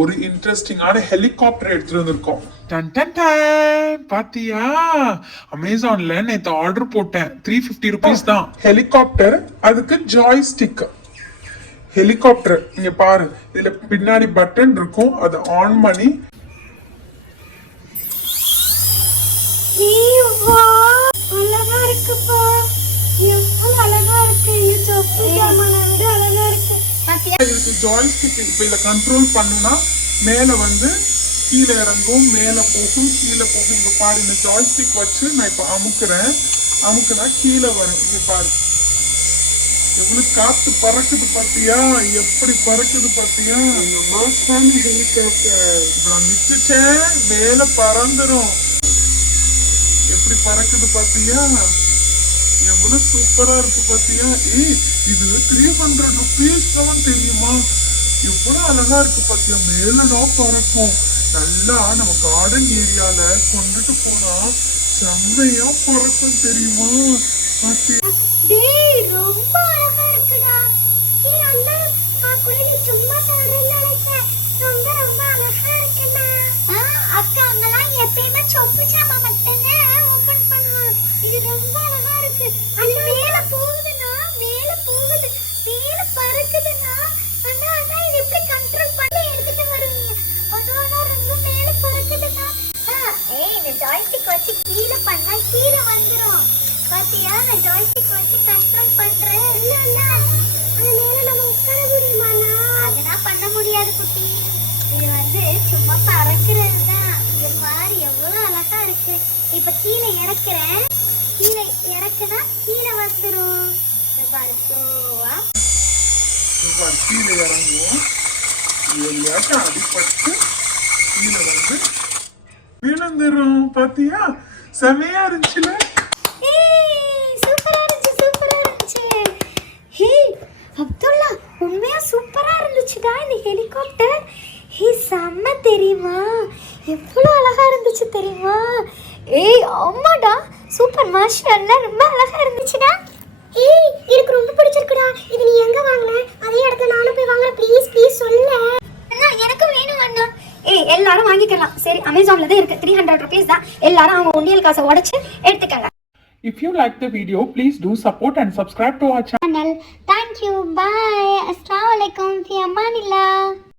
ஒரு இன்ட்ரெஸ்டிங்கான ஹெலிகாப்டர் எடுத்துட்டு வந்திருக்கோம். பாத்தியா, அமேசான்ல நேத்து ஆர்டர் போட்டேன். 350 rupees தான். ஹெலிகாப்டர், அதுக்கு ஜாய்ஸ்டிக். ஹெலிகாப்டர் இங்க பாரு, இதுல பின்னாடி பட்டன் இருக்கும், அதை ஆன் பண்ணி ஜாய்ஸ்டிக் இப்ப இத கண்ட்ரோல் பண்ணுனா மேல வந்து கீழே இறங்கும், மேல போகும், கீழே போகும். இங்க பாரு, இந்த ஜாய்ஸ்டிக் வச்சு நான் இப்ப அமுக்குனா கீழே வரும். இங்க பாரு எவ்வளவு காத்து பறக்குது பாத்தியா, எப்படி பறக்குது பாத்தியா. நான் நிச்சுட்டேன், மேல பறந்துரும். எப்படி பறக்குது பாத்தியா, எவ்வளவு சூப்பரா இருக்கு பாத்தியா. இது 300 rupees தான் தெரியுமா. எவ்வளவு அழகா இருக்கு பாத்தியா, மேலதான் பறக்கும். நல்லா நம்ம கார்டன் ஏரியால கொண்டுட்டு போனா செம்மையா பறக்கும் தெரியுமா பாத்தியா. ரொம்ப அழகா இருக்குடா. அண்ணா, நான் கூட நீ சும்மா சொல்றேன்னு நினைச்சேன். ரொம்ப ரொம்ப அழகா இருக்குடா. அக்கா, அங்கெல்லாம் எப்பயுமே சொப்பு சாமா மட்டும்தான் ஓபன் பண்ணுவாங்க. இது ரொம்ப அழகா இருக்கு. அது மேல போகுதுன்னா, மேல பறக்குதுன்னா, அண்ணா இது எப்படி கண்ட்ரோல் பண்ணி எடுத்துட்டு வருவீங்க? அண்ணா ரொம்ப மேல பறக்குதுன்னா, இந்த ஜாய்ஸ்டிக் வச்சு கீழே பண்ணா கீழே வந்துரும். பாத்தியா, நான் ஜாய்ஸ்டிக் வச்சு கண்ட்ரோல் பண்றேன். இல்ல அது மேல நம்ம உட்கார முடியுமாண்ணா? அதெல்லாம் பண்ண முடியாது குட்டி. இது வந்து சும்மா பறக்கிறது தான். இது மாதிரி எவ்வளவு அழகா இருக்கு. இப்ப கீழே இறக்குறேன். கீழே இறக்குனா கீழே வந்துரும். பாரு, ஸ்லோவா கீழே இறங்குவோம். அடிப்பட்டு கீழே வந்து விழுந்துரும். பாத்தியா, செமையா இருந்துச்சுல. அப்துல்லா, உண்மையா சூப்பரா இருந்துச்சுடா இந்த ஹெலிகாப்டர். செம்ம தெரியுமா, எவ்வளவு அழகா இருந்துச்சு தெரியுமா. ஆமாடா, சூப்பர், மாஷாஅல்லாஹ், ரொம்ப அழகா இருந்துச்சுடா. எனக்கு ரொம்ப பிடிச்சிருக்குடா. இது நீ எங்க வாங்குன? அதே இடத்துல நானும் போய் வாங்குறேன். ப்ளீஸ் சொல்ல. அண்ணா, எனக்கு வேணும் அண்ணா. எல்லாரும் வாங்கிக்கலாம். சரி, அமேசான்ல தான் இருக்கு. 300 rupees தான். எல்லாரும் அவங்க உண்டியல் காசை உடைச்சு எடுத்துக்கங்க. If you like the video, please do support and subscribe to our channel. Thank you. Bye. Assalamualaikum. Fi amanillah.